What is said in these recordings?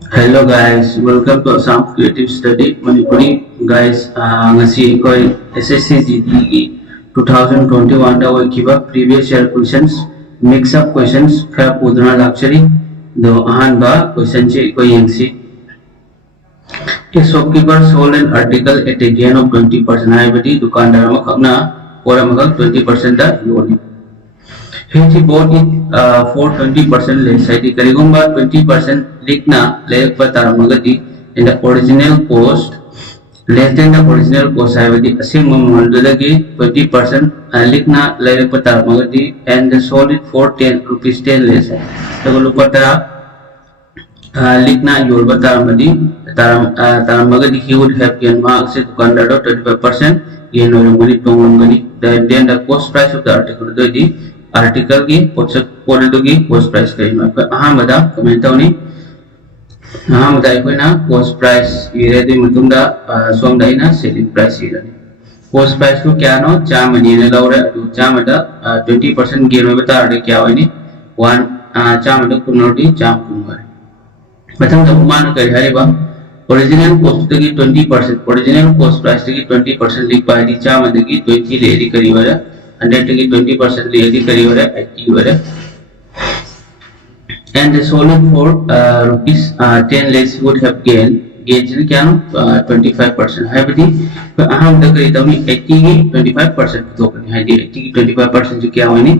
Hello guys, welcome to Assam Creative Study Manipuri. Guys, ngasi koi SSC GD की 2021 da oikiba previous year questions mix up questions kha pudna lakchari do ahan ba question che koi yengsi. A shopkeeper sold an article at a gain of 20%. Haibati dukandar makakna ora makak 20% da yoni. He bought it for 20% less. Haidi karigumba 20% likna lekpa taramagati in the original cost less than the original cost. Haibati asing mamandulagi 20% likna lekpa taramagati and they sold it for 10 rupees 10 less. Tago lupata likna yorba taramadi taramagati he would have gained marks at dukandar 25% gain or money tongamani. Then the cost price of the article article की portal की cost price कहीं अहमदा comment होनी अहमदा एक ना cost price ये दी मतुंगा सोम दाई ना selling price ये रही cost price को क्या नो चाम मनी ने लाऊरे चाम अदा 20% गेन में बता रहे क्या हुआ नहीं वन चाम अदा कुन्नोटी चाम कुन्नोरे मतलब जब मान कर हरे बा original cost की 20% original cost price की 20% लिख पाए दी चाम अदा की 20 ले दी करी वाला 100 की 20% ले करीब है 80 वाला and they sold it for rupees 10 less would have gained क्या नो 25% है बती तो हम तक करी तब 80 की 25% तो करनी है 80 की 25% जो क्या हुआ नहीं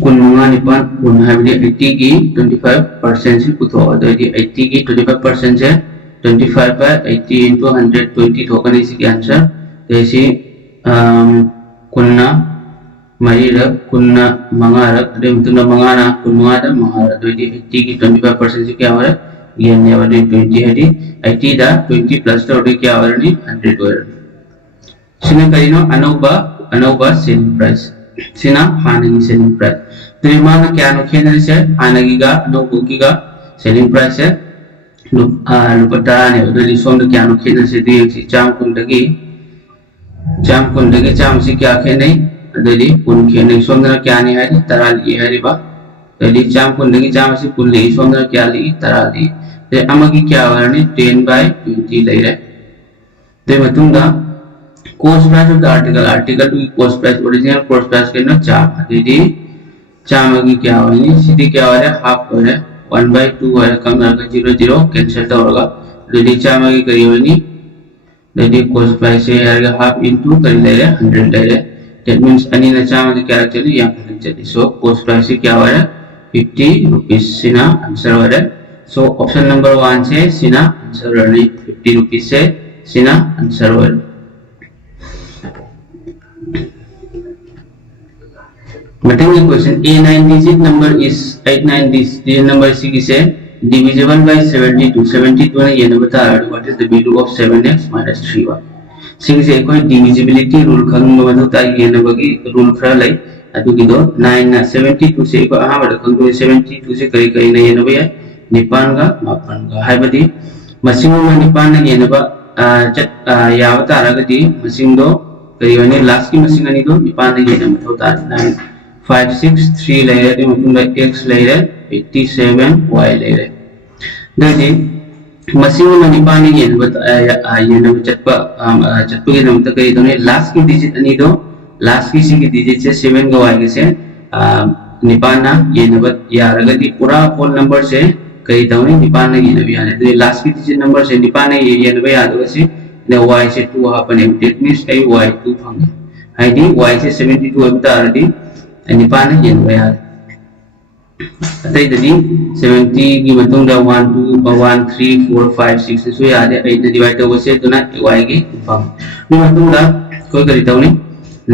कुल मंगा निपान कुल है बती 80 की 25% से कुछ हुआ तो 80 की 25% से 25 पर 80 into 120 तो करनी इसकी आंसर जैसे kunna marirak kunna mangarak ada mituna mangana kun mangada mangara तो ये 80 की 25% से क्या हो रहा है ये ने वाले 20 है दी 80 दा 20 प्लस तो और क्या हो रहा है 100 हो रहा है सिना करीनो अनोबा सेलिंग प्राइस सिना हानगी सेलिंग प्राइस तो ये माना क्या नो खेलने से हानगी का अनोबो की का सेलिंग प्राइस है लुपटा ने उधर लिसों तो क्या नो खेलने से दी एक चाम कुंडगी चाम कुंडगी चाम से क्या खे नहीं दली कुन खे नहीं सोंदरा क्या नहीं है तरा लिए है रिबा दली चाम कुंडगी चाम से कुन ले सोंदरा क्या ली तरा ली ते अमगी क्या हो रहा है 10 by 20 ले रहे ते मतुंगा cost price of the article to cost price original cost price के ना चाम दली चाम अगी क्या हो रही है सीधी क्या हो रहा है हाफ हो रहा है 1 by 2 हो रहा है कम करके 0 0 कैंसिल तो होगा दली चाम अगी करी होनी the cost price है यार half into कर ले रहे 100 ले रहे that means अनि ना चाम तो क्या चली यहाँ पर चली so cost price क्या हो रहा है 50 rupees सिना आंसर हो रहा है so option number 1 से सिना आंसर हो रहा है 50 rupees से सिना आंसर हो रहा है बताएंगे question A9 digit number is 89 digit number इसी किसे divisible by 72 72 ने ये न बता रहा है what is the value of 7x minus 3y सिंग से कोई divisibility rule खंग में बताता है ये न बगी rule खरा लाई अतु की दो 9 ना 72 से को हाँ बता खंग में 72 से करी करी न ये न बया निपान का मापन का है बती मशीन में निपान ने ये न बा चट या बता रहा कि मशीन दो करी वाले लास्ट की मशीन नहीं दो निपान ने ये न बताता है 9 5 6 3 ले रहे तो मतलब x ले रहे 87 y ले रहे देखिए मशीन में निपाने ये बताया ये ना चट्टू के नंबर कहीं तो नहीं लास्ट की डिजिट नहीं दो लास्ट की सी की डिजिट से 7 का y के से निपाना ये नंबर यार अगर दी पूरा फोन नंबर से कहीं तो नहीं निपाने ये नंबर यार तो लास्ट की डिजिट नंबर से निपाने ये नंबर याद होगा से ने y से 2 हापने that means ay y2 fungi है दी y से 72 बता रही थी निपाने ये नंबर यार अतः यदि 70 की मतुंगा 1 2 1 3 4 5 6 सो याद है 8 डिवाइड होगा से तो ना y की फॉर्म में मतुंगा कोई करी तो नहीं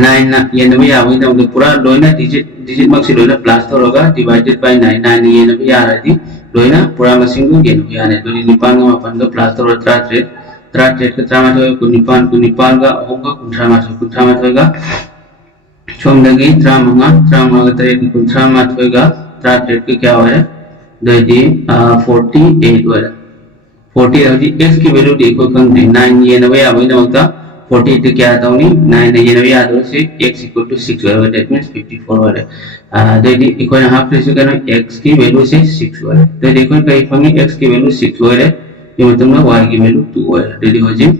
9 ना ये नंबर याद हुई तो पूरा लोइना डिजिट मक्स लोइना प्लस तो होगा डिवाइडेड बाय 9 9 ये नंबर याद है थी लोइना पूरा मशीन को ये नंबर याद है तो निपान का अपन का प्लस तो होगा त्रा ट्रेड का त्रा मत होगा कुनिपान का होगा कुंठा मत होगा छोम लगी त्रा मंगा का तरह कुंठा मत होगा ट्रेड के क्या हो रहा है दे 48 वाला 40 है जी x की वैल्यू देखो कम 9 ये 90 आ वही ना होता 48 क्या आता हूँ 9 ये नवी याद हो से x equal to 6 होगा that means 54 हो रहा है तो ये इक्वल हाफ रेशियो करना x की वैल्यू से 6 हो रहा है तो देखो कहीं फंगी x की वैल्यू 6 हो रहा है ये मतलब ना y की वैल्यू 2 हो रहा है तो ये हो जाए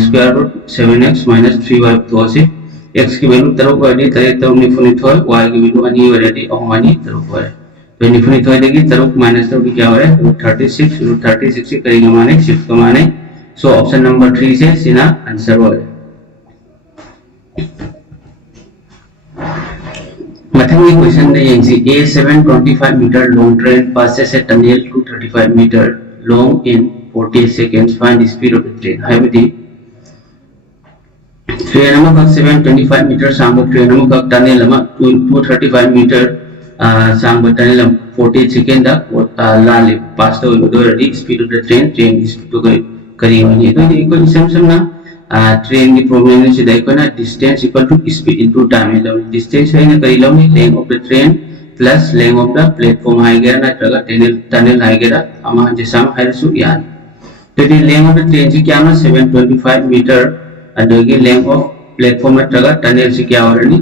square root 7x minus 3y तो से x की वैल्यू तरफ हो रही है तो निफुनित हो y की वैल्यू अनी हो रही है और अनी तरफ हो रहा है तो निफुनित हो जाएगी तरफ माइनस तरफ क्या हो रहा है 36 से करेंगे माने 6 का माने सो ऑप्शन नंबर 3 से सीधा आंसर हो रहा है मथंगी क्वेश्चन ने यंसी a 725 metre long train passes a tunnel to 35 meter long in 48 seconds find the speed of the train हाइबदी ट्रेन अमा 725 मीटर सांग ट्रेन अमा टनल अमा 235 मीटर सांग टनल 48 सेकंड दा लाले पास तो दो speed of the train speed तो करी होनी तो इक्वल सम ना ट्रेन की प्रॉब्लम से देखो ना distance equal to speed into time है डिस्टेंस है ना करी लो length of the train plus length of the platform हाई गेरा ना ट्रगा टनल हाई गेरा अमा जैसा हाई सु यान तो the length of the train से क्या ना 725 मीटर अदोगी लेंथ ऑफ प्लेटफॉर्म में ट्रगा टनल से क्या हो रही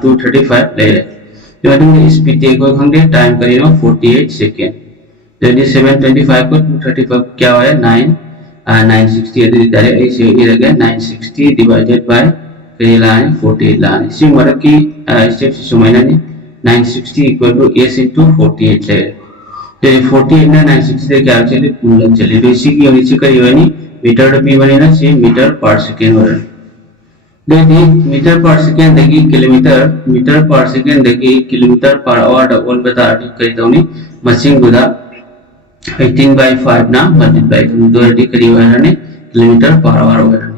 235 ले तो मतलब स्पीड देखो खंगे टाइम करी लो 48 सेकंड तो दी 725 को 235 क्या हो है 960 डायरेक्ट ऐसे ये लगे 960 डिवाइडेड बाय कई लाने 48 लाने इसी मरक की स्टेप से सुमाइना ने 960 इक्वल टू s into 48 है तो 48 ना 960 दे क्या चले कुल चले तो इसी की नीचे करी हुई नहीं मीटर p बने ना से मीटर पर सेकंड हो रहा है देखिए मीटर पर सेकंड देखिए किलोमीटर मीटर पर सेकंड देखिए किलोमीटर पर आवर डबल बता करी तो नहीं मशीन गुदा 18 by 5 ना मल्टीप्लाई तो दो करीब है किलोमीटर पर आवर हो रहा है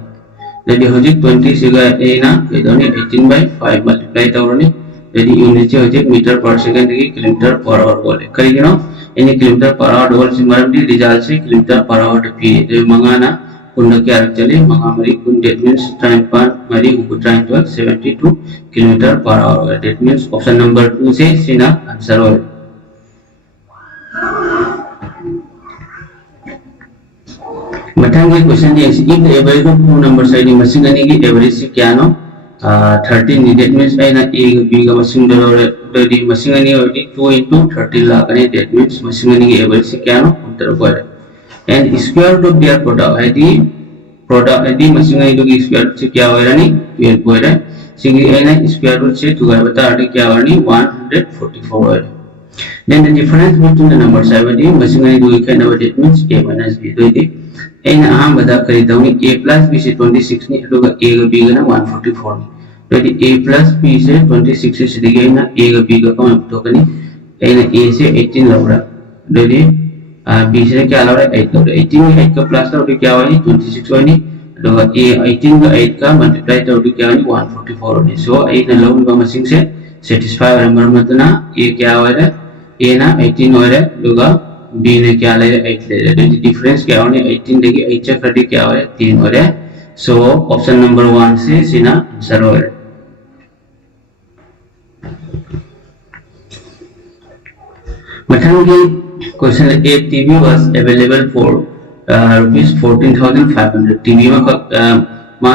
यदि हो जाए 20 से ए ना तो 18 by 5 मल्टीप्लाई तो रहा है यदि यूनिट से हो जाए मीटर पर सेकंड की किलोमीटर पर आवर बोले करेंगे ना इन्हें किलोमीटर पर आवर डबल से मरम दी रिजल्ट से किलोमीटर पर आवर पी तो मंगाना कुंड क्या चले मंगा मरी कुंड दैट मींस टाइम पर मरी को टाइम तो 72 kilometre per our that means option number 2 से सीधा आंसर हो मथंगे क्वेश्चन ये if the average of two numbers है दी मसिंग अने की एवरेज से क्या नो 13 दैट मींस है ना a b का मसिंग दो दी मसिंग अने और दी 2 into 13 लाख अने दैट मींस मसिंग अने की एवरेज से क्या नो उत्तर को है and square root of their product है दी मसिंग अने की स्क्वायर रूट से क्या हो रहा है 12 हो रहा है सिंगल है ना स्क्वायर रूट से तो बता रहे क्या हो रहा है 144 हो रहा है then the difference between the numbers है दी मसिंग अने दो का number that means a minus b दो दी एन आम बता करी तो a plus b से 26 नहीं तो a का b का ना 144 नहीं तो यदि a plus b से 26 से सीधे गए ना a का b का कम तो कनी एन a से 18 लग रहा तो यदि b से क्या लग रहा है 8 लग रहा है 18 में 8 का प्लस तो क्या होगी 26 होगी तो a 18 का 8 का मल्टीप्लाई तो क्या होगी 144 होगी सो 8 ना लोग का मशीन से सेटिस्फाई नंबर मतलब ना a क्या हो रहा है a ना 18 हो रहा है तो b ने क्या ले 8 ले रहा है डिफरेंस क्या होने 18 देखिए 8 चक्कर दी क्या हो रहा है 3 हो रहा है सो ऑप्शन नंबर 1 से सीधा आंसर हो रहा है मथंगी question a TV was available for rupees 14500 TV में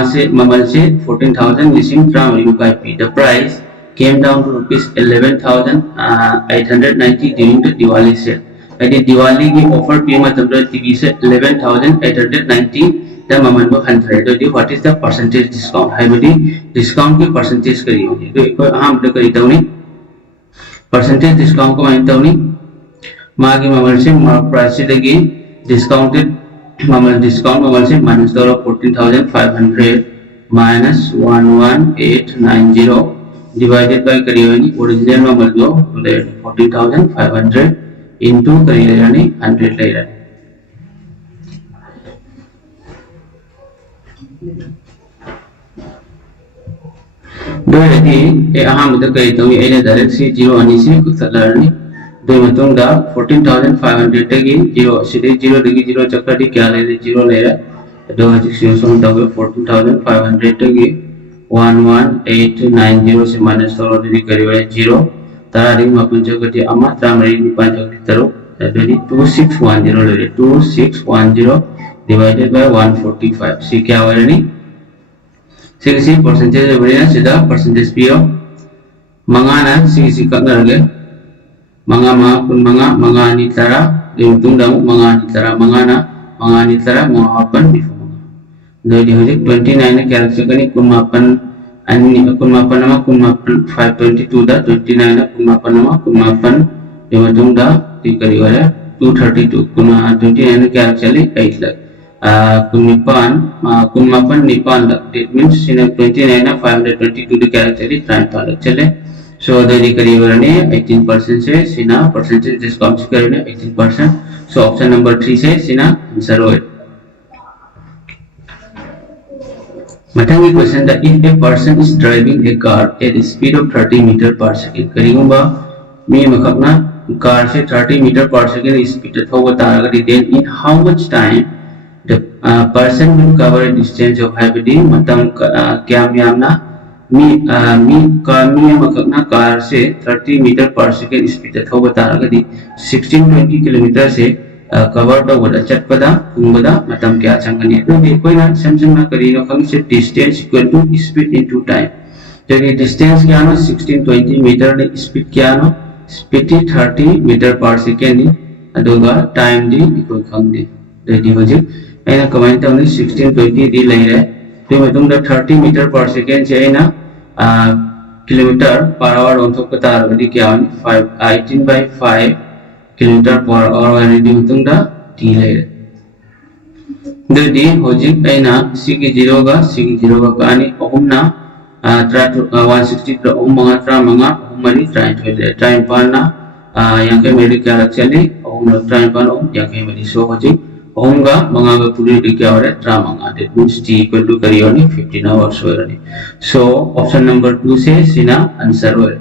से ममल से 14000 लिसिंग फ्रॉम रुपए पी the price came down to rupees 11890 during the Diwali sale यदि दिवाली की ऑफर पी मतलब टीवी से 11890 द ममन को 100 तो दी what is the percentage discount है बडी डिस्काउंट की परसेंटेज करी होगी तो एक हम तो करी तो नहीं परसेंटेज डिस्काउंट को मानता हूं मागी ममल से प्राइस से देगी डिस्काउंटेड डिस्काउंट ममल से माइनस 14500 माइनस 11890 डिवाइडेड बाय करी होगी ओरिजिनल ममल जो 14500 into करी ले यानी 100 ले रहा है दो यदि ये अहम तो करी तो ये ने डायरेक्ट से 0 अनि से कुछ लरनी दो मतों दा 14500 टगी 0 सीधे 0 देगी 0 चक्कर दी क्या ले 0 ले रहा है दो हज़ार से सोन तक 14500 टगी 11890 से माइनस करो दी करी वाले 0 तारी मापन जगती अमा तामरी निपान जगती तरो यदि 2610 ले 2610 डिवाइडेड बाय 145 सी क्या हो रहा है सिगी परसेंटेज बरेना सिदा परसेंटेज पियो मंगाना सिगी कगनरगे मंगा मा कुन मंगा नि तरा देउतुंग दामु मंगा नि तरा मंगाना मंगा नि तरा मोहापन निफु मंगा दो होजे 29 ने क्या रखने कुन मापन अनि कुन मापन नमा कुन मापन 522 दा 29 ना कुन मापन नमा कुन मापन देउतुंग दा ती करी वाला 232 कुन 29 ने क्या चले 8 लाख कुन निपान लाख that means in 29 ना 522 द क्या चले 30 लाख चले so the करीब 18% से सिना percentage जिसको हम करेंगे 18% so option number 3 से सिना आंसर होए मथंगी question the if a person is driving a car at a speed of 30 meter per second करीबा me मखकना car से 30 meter per second speed थोड़ा तारगरी then in how much time the person will cover a distance of हाइबडी मतम क्या मियामना मी मखकना car से 30 metre per second speed थोड़ा तारगदी 1620 kilometre से cover तौबदा चटपदा पुंगबदा मतम क्या चंगनी तो कोइना समझना करिनो खंगसे distance equal to speed into time जदि डिस्टेंस क्या नो 1620 मीटर ने स्पीड क्या नो स्पीड 30 मीटर पर सेकंड अदुगा टाइम दी इक्वल खंगदी रेडी हो जे एना कमेंट तौनी 1620 दी लेरे तो मतम 30 मीटर पर सेकंड से एना किलोमीटर पर आवर ऑन तो तारगदी क्या 18 by 5 kilometre per our ready मतम दा टी लेरे ददी होजिक एना सिगी 0 गा कानी ओहुमना 160 प्र ओहुमंगा त्रा मंगा ओहुमरी ट्राइन होले टाइम पाना यांके मेरी क्या रचले ओहुम ट्राइन पानो यांके मेरी सो होजिक ओहुमगा मंगा पुली दी क्या होरे त्रा मंगा that means t equal to करियोनी 15 hours होरनी so option number 2 से सिना आंसर होरे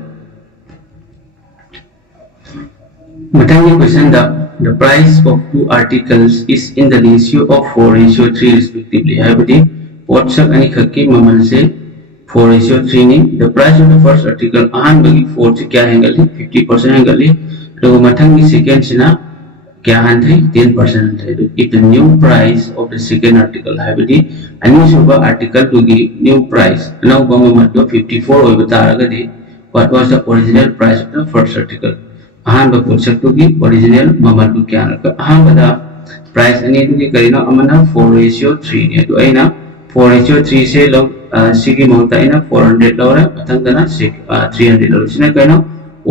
मथंगी question the price of two articles is in the ratio of 4:3 respectively हाइबडी पोटसक अनि खक्की ममल से 4:3 नि the price of the first article आहान बगी 4 से क्या हैंगली 50% हैंगली तो मथंगी सेकंड सिना क्या हान थे 10% थे if the new price of the second article हाइबडी अनि सुबा article to the new price now बंग मत 54 होय बतारगदी what was the original price of the first article आहान बपुसक तो की ओरिजिनल ममल को क्या रखा आहान बदा प्राइस अने तो की करीना अमना 4:3 ने तो आइना 4:3 से लोग सिगी मौता आइना 400 लोरा अतंगना 300 लोरा सिना कहना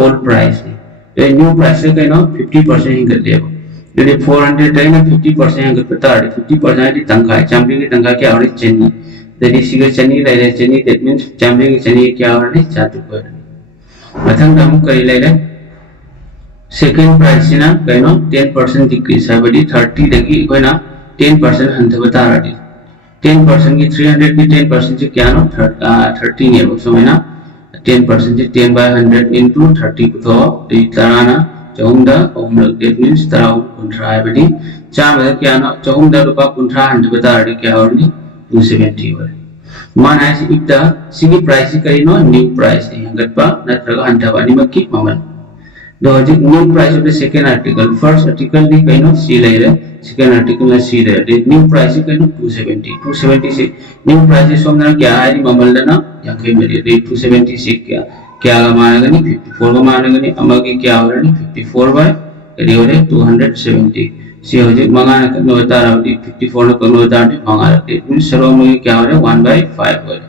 ओल्ड प्राइस ने तो न्यू प्राइस से कहना 50% हिंगल लेबो यदि 400 आइना 50% हिंगल पता 50% आइडी तंखा चांबी की तंखा क्या और चन्नी यदि सिगर चन्नी ले चन्नी दैट मींस चांबी की चन्नी क्या और चाटू कर अतंग हम करी ले second price ना कहनो 10% decrease है बड़ी 30 दगी कोई ना 10% हंते बता रही 10% की 300 की 10% से क्या नो 30 है वो समय ना 10% से 10 by 100 into 30 को तो ताराना चौंदा ओमल that means ताराउ कुंट्रा है बड़ी चार में क्या ना चौंदा रुपा कुंट्रा हंते बता रही क्या और नहीं 270 वाले मान ऐसे इतना सिगी प्राइस करी नो न्यू प्राइस है अगर पा न तरगा हंता वाली मक्की ममल the new price of the second article first article ni kaino c lai re second article na c re the new price kaino 270 se new price somna kya hai mamal na ya kai mere 270 se kya माना गनी 54 का माना गनी अमर की क्या हो रहा है 54 by करी हो रहे 270 से हो जाए मंगाना करने होता है 54 ना करने होता है मंगा रखते हैं सर्व में क्या हो रहा है 1 by 5 हो रहा है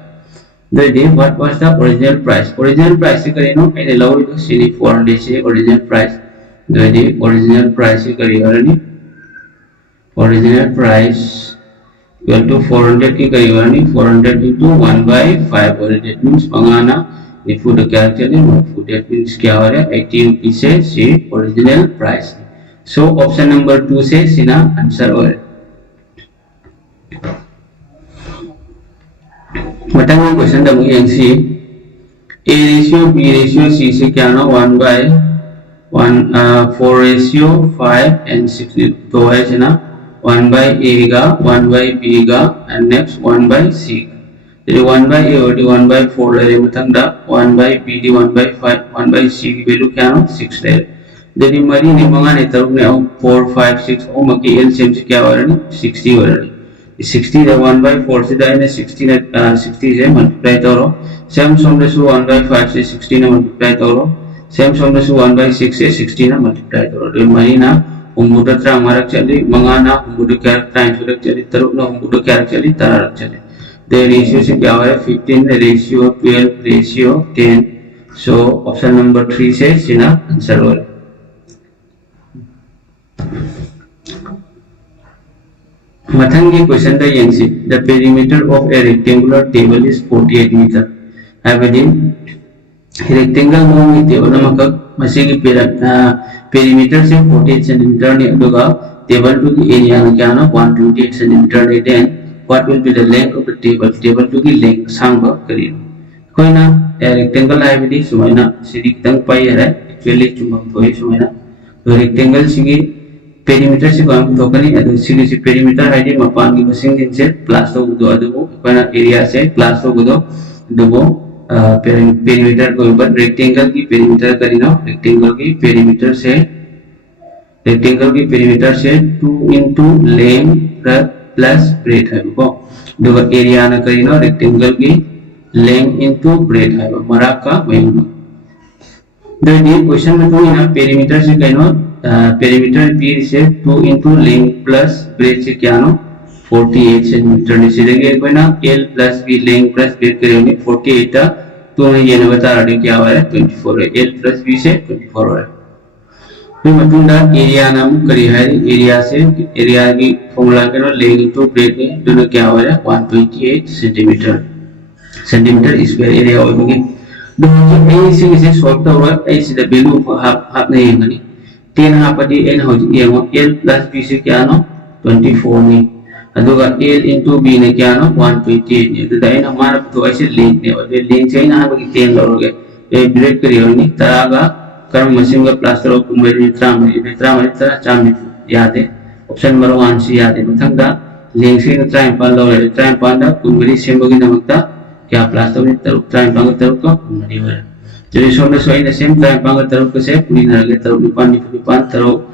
the what was the original price से करें नो ऐसे लोग तो सीधी 400 से original price the original price से करें और नहीं original price equal to 400 की करें और नहीं 400 into 1 by 5 और that means मंगाना if you क्या चले that means क्या हो रहा है 80 rupees से original price so option number 2 से सीना आंसर हो रहा है बताइए क्वेश्चन द मुझे NC a ratio b ratio c से क्या ना 1 by 1 4 ratio 5 and 6 तो है ना 1 by a का 1 by b का and next 1 by c तो 1 by a और 1 by 4 ले रहे मतलब दा 1 by b the 1 by 5 1 by c की वैल्यू क्या ना 6 ले यदि मरी ने मंगा ने तब ने 4 5 6 ओ मकी एलसीएम से क्या हो रहा है 60 हो रहा है 60 दा 1 by 4 से दा 60 से मल्टीप्लाई करो सेम सम दसु 1 by 5 से 60 ने मल्टीप्लाई करो सेम सम दसु 1 by 6 से 60 ने मल्टीप्लाई करो तो मरीना हुमुदा त्रा मारक चली मंगाना हुमुदा क्या टाइम सुरक चली तरुक ना हुमुदा क्या चली तरक चली the ratio से क्या है 15 ratio 12 ratio 10 so option number 3 से सीना आंसर हो मथंगी क्वेश्चन दा यंगसी the perimeter of a rectangular table is 48 meter हाइबदी rectangle मोम की टेबल नमक मसी की perimeter से 48 centimeter ने अदुगा टेबल टू की एरिया में क्या ना 128 centimeter ने then what will be the length of the table table two की length सांगा करिए कोई ना rectangle हाइबदी सुमाइना सीधी तंग पाई है actually चुम्बक तो ये सुमाइना तो rectangle सीगी perimeter से काम तो कनी अदु सीगी perimeter हाइडी मपान की मसिंग दिन से प्लस तो गुदो अदुबो कोना एरिया से प्लस तो गुदो दुबो perimeter को ऊपर rectangle की perimeter करीना rectangle की perimeter से 2 into length plus breadth है को दुबो एरिया ना करीना rectangle की length into breadth है मरा का वही दो ये क्वेश्चन में तो यहाँ perimeter से कहना perimeter P से 2 into length plus breadth से क्या नो 48 सेंटीमीटर ने सीधे कोई ना L plus B length plus breadth करेंगे 48 था तो मैं ये ना बता रहा हूँ क्या हो रहा है 24 है L plus B से 24 हो रहा है फिर मतलब दा एरिया नाम करी है एरिया से एरिया की फॉर्मूला के नो length into breadth में दोनों क्या हो रहा है 128 सेंटीमीटर स्क्वायर एरिया होगी दोनों ए से सॉल्व तो हुआ ए से द वैल्यू हाफ नहीं है नहीं 10 हाफ दी n हो ये L plus B से क्या नो 24 नहीं अदुगा L into B ने क्या नो 128 ने तो दाइन हमारा तो ऐसे लिंक ने और लिंक से ना बाकी 10 लोगे ये ब्रेक करियो नहीं तरागा कर्म मशीन का प्लास्टर ऑफ कुमेर मित्रा में तरह चाम याद है ऑप्शन नंबर 1 से याद है मथंगा लिंक से ट्राई पाल लोगे ट्राई पाल दा कुमेरी सेम की नमकता क्या प्लास्टर में ट्राई पाल तरुक का कुमेरी हो jadi soalnya soalnya same time pangkat teruk ke saya pulih lagi teruk depan teruk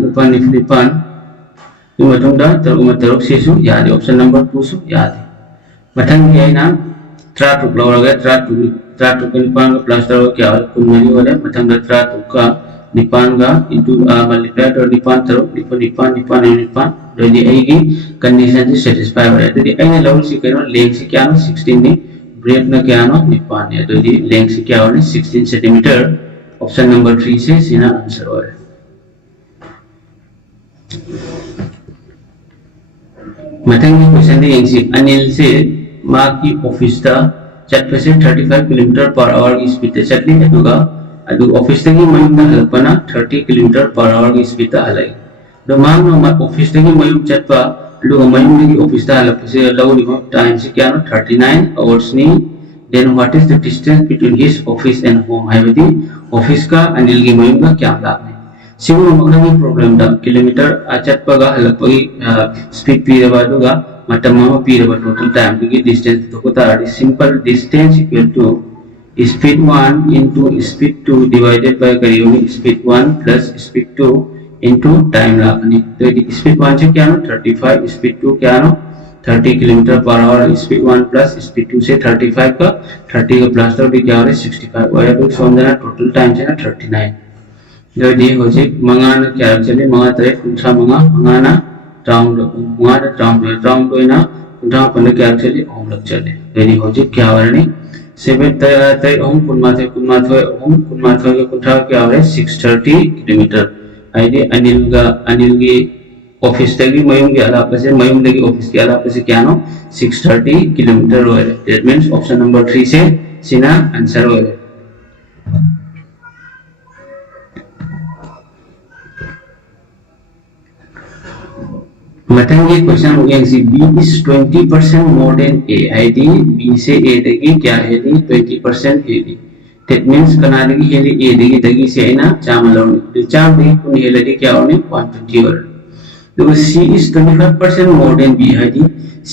depan di depan cuma tunggu teruk sesu ya di option number 2 su ya di matang dia na tratuk lawan lagi tratuk ke depan ke plaster क्या कुम्मरी वाले matang dah tratuk ka depan ka itu multiply atau depan jadi ini condition से satisfy हो रहा है तो ini level से क्या ना length से क्या ना 16 ni breadth ना क्या ना निपान है तो ये length से क्या हो रहा है 16 सेंटीमीटर ऑप्शन नंबर 3 से सीना आंसर हो रहा है मथंगी क्वेश्चन है यंग से अनिल से माँ की ऑफिस ता चट पे से 35 किलोमीटर पर आवर की स्पीड चटली है तो ऑफिस तक की मयूम ना हल्पना 30 किलोमीटर पर आवर की स्पीड ता हलाई तो माँ ना ऑफिस तक की मयूम चट पा लोग मयूम की ऑफिस ता हल्प से लगो लिखो टाइम से क्या ना 39 hours नहीं then what is the distance between his office and home है बती ऑफिस का अनिल की मयूम का क्या लाभ है सिंगल मकरंगी प्रॉब्लम दा किलोमीटर अचट पगा हल्प पगी स्पीड पी रहा दूगा मतलब मामा पी रहा टोटल टाइम की डिस्टेंस तो को तार simple distance equal to speed 1 into speed 2 divided by करियोगे speed 1 plus speed 2 into time लाखनी तो speed 1 से क्या नो 35 speed 2 क्या नो 30 kilometre per hour speed 1 plus speed 2 से 35 का 30 का प्लस तो क्या हो रहा है 65 और ये समझना टोटल टाइम से ना 39 जो ये हो जाए मंगाना क्या चले मंगा तरे कुंठा मंगाना राउंड तो ना कुंठा पन्ने क्या चले ओम लग चले तो ये हो जाए क्या हो रहा है 7 तय ओम कुन्माथे के कुंठा क्या हो रहा है 630 किलोमीटर आइडिया अनिल की ऑफिस तक की मयूम के अलावा से मयूम लगी ऑफिस के अलावा से क्या नो 630 किलोमीटर हो रहा है दैट मींस ऑप्शन नंबर 3 से सीना आंसर हो रहा है मतंगे क्वेश्चन हो गया कि B is 20% more than A ID B से A देगी क्या है दी 20% है दी that means कना देगी है दी A देगी देगी से ना चाम लाउने चाम देगी कुन है दी क्या होने 120 और तो C is 25% more than B है दी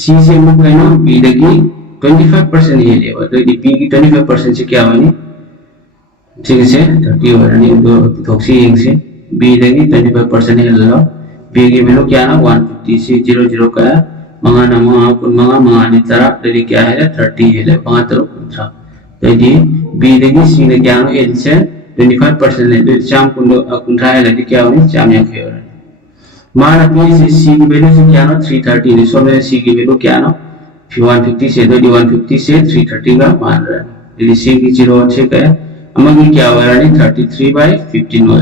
C से हम कहना B देगी 25% है ले तो B की 25% से क्या होने ठीक है 30 और नहीं तो थोक्सी एक से B देगी 25% है लो B की वैल्यू क्या ना 150 से 00 का मंगा ना मंगा कुन मंगा मंगा नि तरा तरी क्या है 30 है मंगा तरो कुंत्रा तरी B देगी C ने क्या ना L से 25% ले तो चाम कुंडो कुंत्रा है लगी क्या होनी चाम या क्या होनी मान अपनी से C की वैल्यू से क्या ना 330 है सो मेरे C की वैल्यू क्या ना 150 से तो 150 से 330 का मान रहा है यदि C की 0 से क्या अमगी क्या हो रहा है 33/15 हो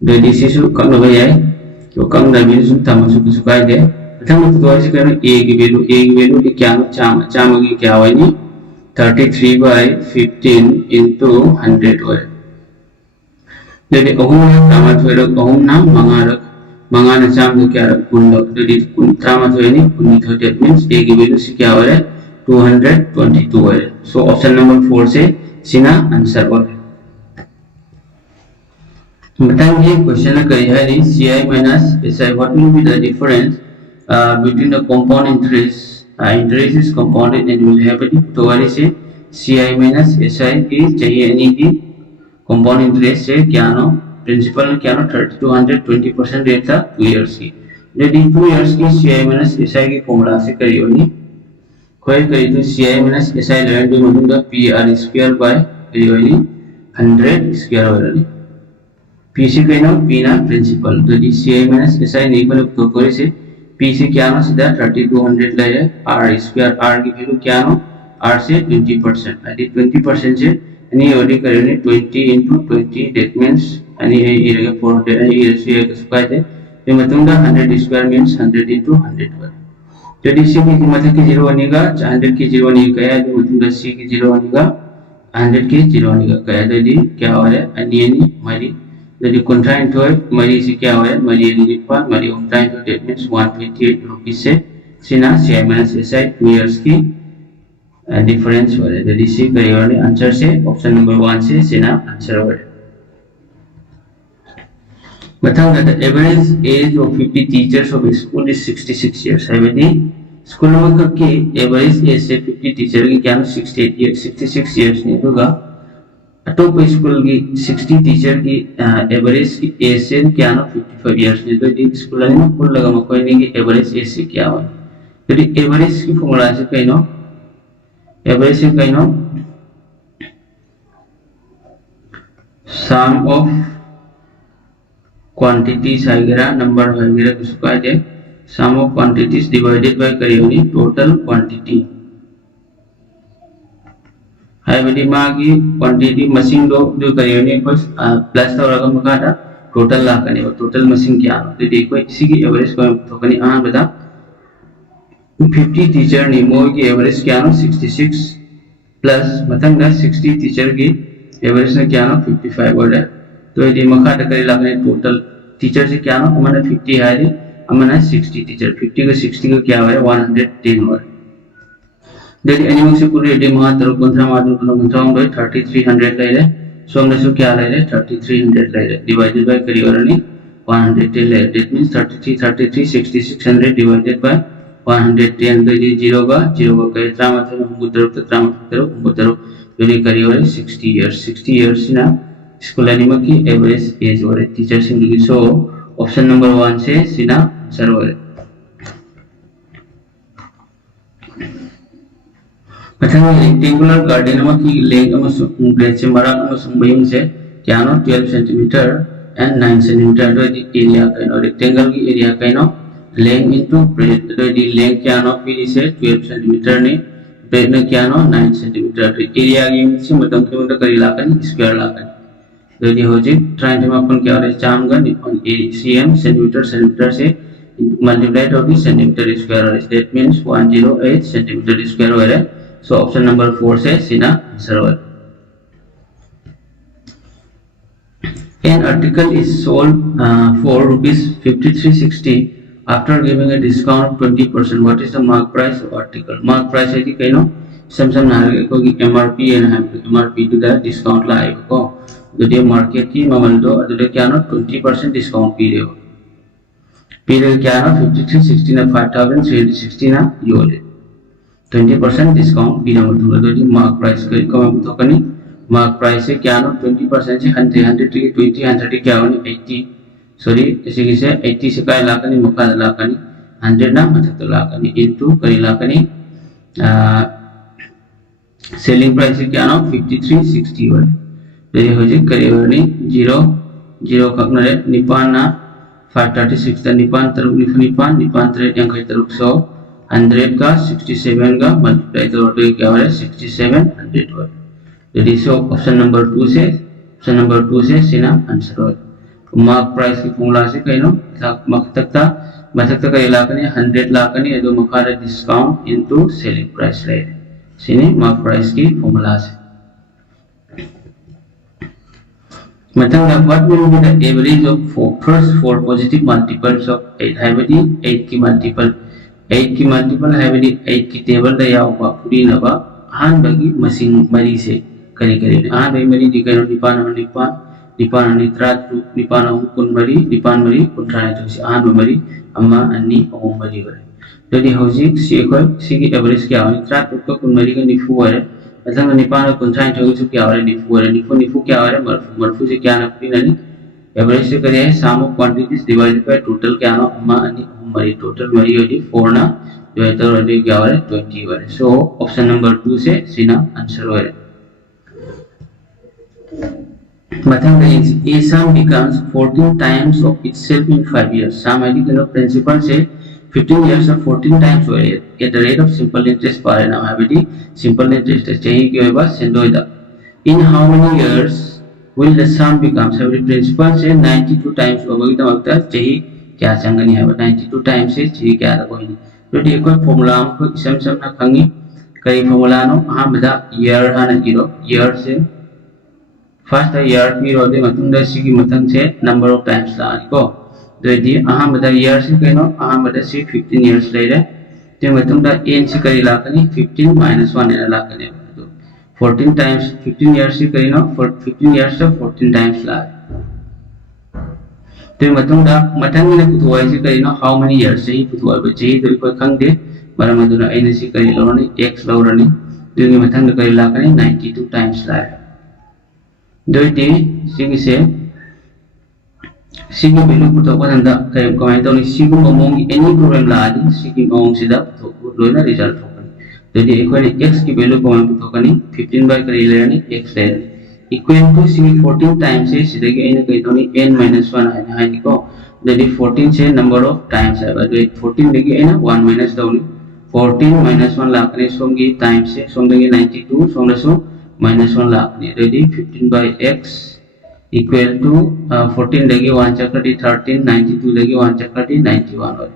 यदि C सु कम हो जाए तो कम दबी सुन तम सु कुछ काय दे प्रथम तो ऐसे करें A की वैल्यू की क्या ना चाम चाम की क्या हो नहीं 33/15 into 100 हो यदि अहम ना तामत हो रहा अहम ना मंगा ना चाम तो क्या रख कुंडो यदि कुंड तामत हो नहीं कुंडी तो that means A की वैल्यू से क्या हो रहा है 222 हो so ऑप्शन नंबर 4 से सीना आंसर हो बताइए क्वेश्चन करी है CI minus SI what will be the difference between the compound interest interest is compounded and will have a तो वाली से CI minus SI की चाहिए यानी कि compound interest से क्या नो प्रिंसिपल क्या नो 30 to 120% रेट था 2 years की यदि 2 years की CI minus SI की फॉर्मूला से करी होनी कोई करी तो CI minus SI लेने दो मतलब PR square by करी होनी 100 square हो रही P से कहना P ना प्रिंसिपल तो यदि CI minus SI नहीं बने तो कोई से P से क्या ना सीधा 30 to 100 ले जाए R square R की वैल्यू क्या ना R से 20% यदि 20% से यानी ओडी करेंगे 20 into 20 that means यानी ये रहेगा 400 यानी ये रेशियो एक स्क्वायर है तो मतलब 100 square means 100 into 100 पर तो यदि C की कीमत की 0 बनेगा 100 की 0 नहीं कहा तो मतलब C की 0 बनेगा 100 की 0 बनेगा कहा तो यदि क्या हो रहा है यानी हमारी यदि कंट्राइन तो मरी से क्या हो है मरी यानी पर मरी कंट्राइन तो that means 128 रुपीस से सीना CI minus SI 2 years की डिफरेंस हो रहा है यदि सी करेगा ने आंसर से ऑप्शन नंबर 1 से सीना आंसर हो रहा है बताऊंगा the average age of 50 teachers of school is 66 years है यदि स्कूल में करके एवरेज एज से 50 टीचर की क्या 68 इयर्स 66 इयर्स नहीं होगा टॉप स्कूल की 60 टीचर की एवरेज की एज से क्या 55 इयर्स नहीं तो यदि स्कूल में कुल लगा कोई नहीं कि एवरेज एज से क्या हो यदि एवरेज की फॉर्मूला से कहीं ना एवरेज से कहीं ना सम ऑफ क्वांटिटीज वगैरह नंबर वगैरह कुछ कहा जाए sum of quantities divided by करियोनी टोटल क्वांटिटी है बड़ी मागी क्वांटिटी मशीन जो करियोनी बस प्लस तो रकम का था टोटल ला करने और टोटल मशीन क्या तो देखो इसी की एवरेज को तो कहीं बता 50 टीचर ने मोर की एवरेज क्या 66 प्लस मतलब 60 टीचर की एवरेज ने क्या 55 हो रहा है तो यदि मखा टकरी लागने टोटल टीचर से क्या हमारा 50 है रे हमारा 60 टीचर 50 का 60 का क्या है 110 हो रहा है यदि एनिमल से पूरे यदि महा तरह कंट्रा मादर को कंट्रा हम 3300 ले ले सो हमने सो क्या ले ले 3300 ले ले डिवाइडेड बाय करी और नहीं 110 ले दैट मींस 33 6600 डिवाइडेड बाय 110 तो ये 0 का कितना मतलब हम तरफ यदि करी और 60 इयर्स ना स्कूल एनिमल की एवरेज एज और टीचर सिंह की सो ऑप्शन नंबर 1 से सीधा आंसर हो रहा मतलब रेक्टेंगुलर गार्डन में की लेंथ में ब्रेथ से बड़ा में से क्या 12 सेंटीमीटर एंड 9 सेंटीमीटर तो एरिया का रेक्टेंगल की एरिया का लेंथ इनटू ब्रेथ तो दी लेंथ क्या पीली से 12 सेंटीमीटर ने ब्रेथ ने क्या 9 सेंटीमीटर तो एरिया की से मतलब किलोमीटर करी लाकन स्क्वायर लाकन तो ये हो जी ट्राइन में अपन क्या हो रहा है चामगा निपन cm सेंटीमीटर से multiplied of the centimetre square है दैट मींस 108 सेंटीमीटर स्क्वायर हो रहा है सो ऑप्शन नंबर 4 से सीधा आंसर हो An article is sold for rupees 5360 after giving a discount of 20%. What is the mark price of article? Mark price है कि कहीं ना समझम ना को कि MRP है ना MRP to the discount ला है को तो ये मार्केट की ममल दो तो क्या ना 20% डिस्काउंट पी रहे हो क्या ना 5360 ना 5360 ना यो ले 20% डिस्काउंट पी रहे हो तो ये मार्क प्राइस को हम तो कनी मार्क प्राइस से क्या ना 20% से 100 की 20 100 क्या होनी 80 सॉरी इसी से 80 से काय लाकनी मखा लाकनी 100 ना मथक लाकनी इनटू करी लाकनी सेलिंग प्राइस क्या ना 5360 वाले तो ये हो जाए करीबनी 0 0 ककनरे निपान ना 536 निपान तरुक निपान निपान तरे यांखै तरुक 100 का 67 का मल्टीप्लाई तो क्या हो रहा है 6700 हो यदि सो ऑप्शन नंबर 2 से सीना आंसर हो मार्क प्राइस की फॉर्मूला से कहीं नो मथक का लाकनी 100 लाकनी अदो मखारे डिस्काउंट इनटू सेलिंग प्राइस ले सीने मार्क प्राइस की फॉर्मूला से मतलब what will be the average of first four positive multiples of 8 हाइबदी 8 की मल्टीपल हाइबदी 8 की टेबल दा यावबा पुरी नबा हान बगी मसिंग मरी से करी करी हान बे मरी दी कनो निपान अनि त्रात निपान कुन मरी निपान मरी कुंट्रा तो से हान मरी अम्मा अन्नी अहम मरी वर यदि हौजिक सी कोई सी की एवरेज क्या है त्रात को कुन मरी का निफु वर मतलब निपान कुंट्रा तो से क्या वर निफु क्या वर मरफू से क्या ना पुरी ननी एवरेज से करे sum of quantities divided by total क्या ना अम्मा अन्नी मरी टोटल मरी होती 4 ना डिवाइड तो क्या हो रहा है 20 हो रहा है सो ऑप्शन नंबर 2 से सीना आंसर हो रहा है मतलब a sum becomes 14 times of itself in 5 years sum आदि के प्रिंसिपल से 15 years of 14 times हो रहा है at the rate of simple interest per annum हाबदी simple interest चाहिए कि होगा सेंडोइदा in how many years will the sum becomes हाबदी प्रिंसिपल से 92 times होगा कि तमकता चाहिए क्या चंगनी है 92 टाइम्स से चाहिए क्या था कोई नहीं तो देखो फॉर्मूला को इसम सम ना खंगी कई फॉर्मूला नो हां बदा ईयर हाना जीरो ईयर से फर्स्ट ईयर की रोदे मतुंदा सी की मतंग से नंबर ऑफ टाइम्स ला को तो दी हां बदा ईयर से कइनो हां बदा से 15 इयर्स लेरे ते मतुंदा एन से करी लाकनी 15 - 1 ने लाकनी तो 14 टाइम्स 15 इयर्स से कइनो 15 इयर्स से 14 टाइम्स ला तो मथंग ने पुथवाई से करीनो हाउ मेनी इयर्स से पुथवाई बचे तो कोई खंगदे मरम अदुना एन से करी लौरनी x लौरनी दुगी मथंग करी लाकनी 92 टाइम्स ला दोइती सिगी से सिगी बिलु पुथो पदंदा कय कमाई तो सिगु मोंग एनी प्रॉब्लम लादी सिगी मोंग सिदा पुथो लोना रिजल्ट होकनी दोइती एकोनी x की वैल्यू कमाई पुथो कनी 15 बाय करी लेनी x ले equal to c 14 times से सीधे के इन कहीं तो नहीं n - 1 है हाई को यदि 14 से नंबर ऑफ टाइम्स है तो 14 देगी है ना 1 माइनस डाउन 14 - 1 लाखने सोंगी टाइम्स से सोंगे 92 सोंगे सो -1 लाखने यदि 15 by x equal to 14 देगी 1 चक्कर 13 92 देगी 1 चक्कर 91 और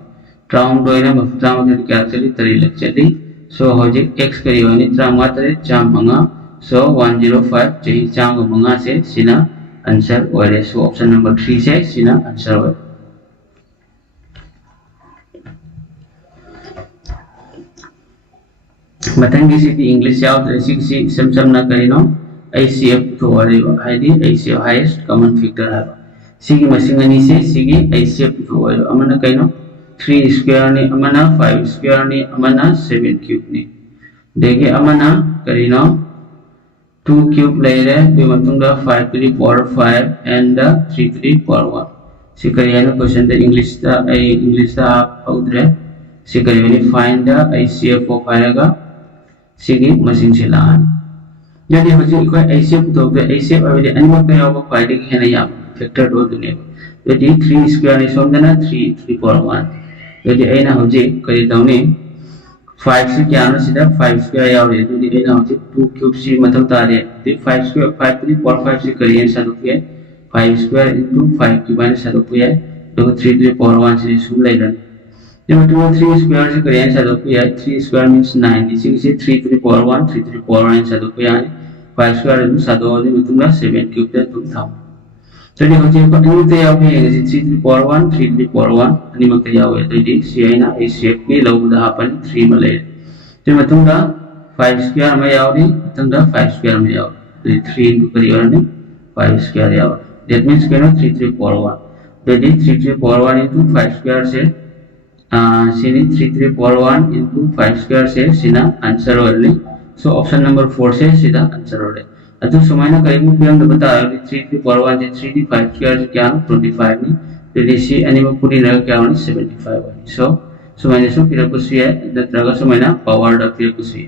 ट्राउंड दो है ना ट्राउंड के क्या चली 3 लग चली सो हो जे x करियो ने ट्राउंड मात्र चाम मंगा So 105 चाहिए चांग मंगा से सीना आंसर होरे सो ऑप्शन नंबर 3 से सीना आंसर हो मतंग किसी की इंग्लिश याव तो किसी सम ना करिनो ACF तो होरे हाइदी ACF हाईएस्ट कॉमन फैक्टर है सी की मसिंग अनि से सी की ACF तो होरे अमना कइनो 3 स्क्वायर ने अमना 5 स्क्वायर ने अमना 7 क्यूब ने देखे अमना करिनो 2 cube layer we matungda 5 to the power 5 and 3 to the power 1 sikariya question the english da audre sikariya find the ICF of आएगा sigi machine से लान यदि हजे को ICF तो the ICF अबे एनिमल पे होगा फाइल के है या फैक्टर दो दुने यदि 3 स्क्वायर ने समझना 3 to the power 1 यदि ऐना हजे करी दाउने 5 से क्या ना सीधा 5 स्क्वायर याव रे तो ये ना होते 2 क्यूब सी मतलब तारे तो 5 स्क्वायर 5 3 4 5 से करिए सादो पे 5 स्क्वायर इनटू 5 की बारे सादो पे तो 3 3 पावर 1 से सुन ले रहा ये मतलब 3 स्क्वायर से करिए सादो पे 3 स्क्वायर मींस 9 इसी से 3 3 पावर 1 3 3 पावर 9 सादो पे 5 स्क्वायर इनटू सादो होते मतलब 7 क्यूब ते तुम था तो ये होते को अन्य ते याव है 3 3 पावर 1 3 3 पावर 1 अन्य मत याव है तो ये सी है ना इस शेप में लौदा अपन 3 मले तो मतुंगा 5 स्क्वायर में यावरी मतुंगा 5 स्क्वायर में याव तो 3 इनटू करियो ने 5 स्क्वायर याव दैट मींस केनो 3 3 पावर 1 तो ये 3 3 पावर 1 इनटू 5 स्क्वायर से सीनी 3 3 पावर 1 इनटू 5 स्क्वायर से सीना आंसर होले सो ऑप्शन नंबर 4 से सीधा आंसर होले अतो समय ना करीब भी हम बताया 3 3 पावर 1 से 3 5 स्क्वायर से क्या 25 नहीं सी एनिमल पूरी नगर क्या होनी 75 होनी सो सुमाइने सो फिर कुछ है नत्रगा सुमाइना पावर दा फिर कुछ है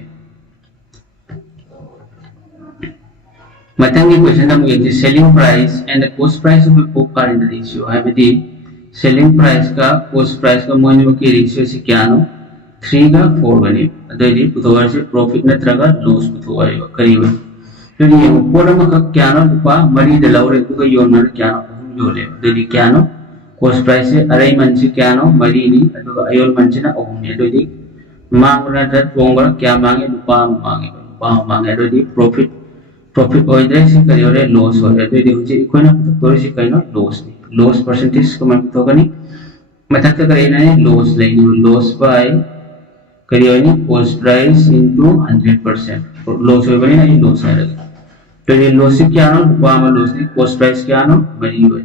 मतंगी क्वेश्चन दा मुझे selling price and the cost price of a book are in the ratio है बदी सेलिंग प्राइस का कॉस्ट प्राइस का मोइन की रेशियो से क्या नो 3 का 4 बनी अदोदी पुतोवर से प्रॉफिट नत्रगा लॉस पुतोवर करीब तो ये ऊपर में क्या नो रुपा मरी द लौरे तो योन क्या नो योले अदोदी क्या नो कॉस्ट प्राइस से अरे मंची क्या नो मरी नी अदोगा अयोल मंची ना ओहने अदोदी मांगना द पोंगर क्या मांगे रुपा मांगे अदोदी प्रॉफिट ओइदे से करियोरे लॉस हो जाए तो देखो इकोना तो से कहीं लॉस लॉस परसेंटेज को मैं तो कनी मतलब तो करें ना लॉस लेनी लॉस बाय करियोनी कॉस्ट प्राइस इनटू 100% लॉस हो बनी ना ये लॉस है तो ये लॉस से क्या ना रुपया में लॉस नहीं कॉस्ट प्राइस क्या ना मनी हो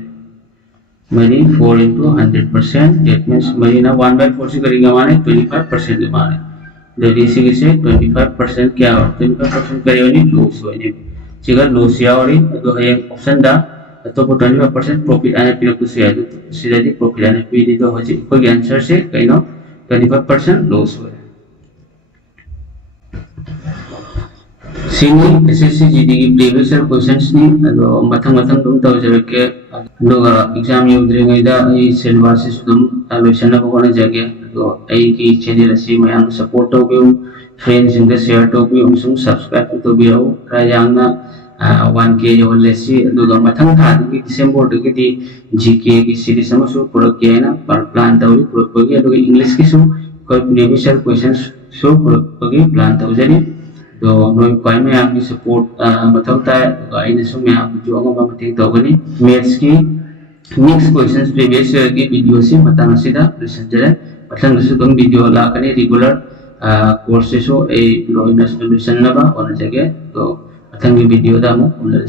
money 4 into 100% that means money ना 1/4 से करेंगे माने 25% के माने जल्दी से 25% क्या हो 25% करियोनी लॉस हो नहीं सिगर लॉस या और तो है ऑप्शन दा तो 25% प्रॉफिट आने पिन कुछ है तो सीधे प्रॉफिट आने पी तो हो जी कोई आंसर से कहीं ना 25% लॉस हो सिनी एसएससी जीडी की प्रीवियस ईयर क्वेश्चंस नि अदो मथंग दुम तवजबे के अदोगा एग्जाम योद्रिङैदा ए सिलेबस से दुम लोइसना बगोना जगे अदो ए की चैनल असि मयाम सपोर्ट तोबिउ फ्रेंड्स इन द शेयर तोबिउ अमसुं सब्सक्राइब तोबिउ रायांगना 1k योलेसी अदोगा मथंग था की डिसेंबर दगी जीके की सीरीज समसु पुरके ना पर प्लान तौरी पुरके अदोगा इंग्लिश की सु कोई प्रीवियस ईयर क्वेश्चंस सु पुरके प्लान तौजनी तो नोई कोई में आपकी सपोर्ट बताता है इन सब में आप जो अंगों में ठीक तो बनी मैथ्स की नेक्स्ट क्वेश्चंस प्रीवियस ईयर की वीडियो से बताना सीधा रिसेंट जरे मतलब दूसरे तुम वीडियो ला करने रेगुलर कोर्सेस हो ए लो इन सोल्यूशन ना बा और जगह तो मतलब ये वीडियो दा हम उन्नत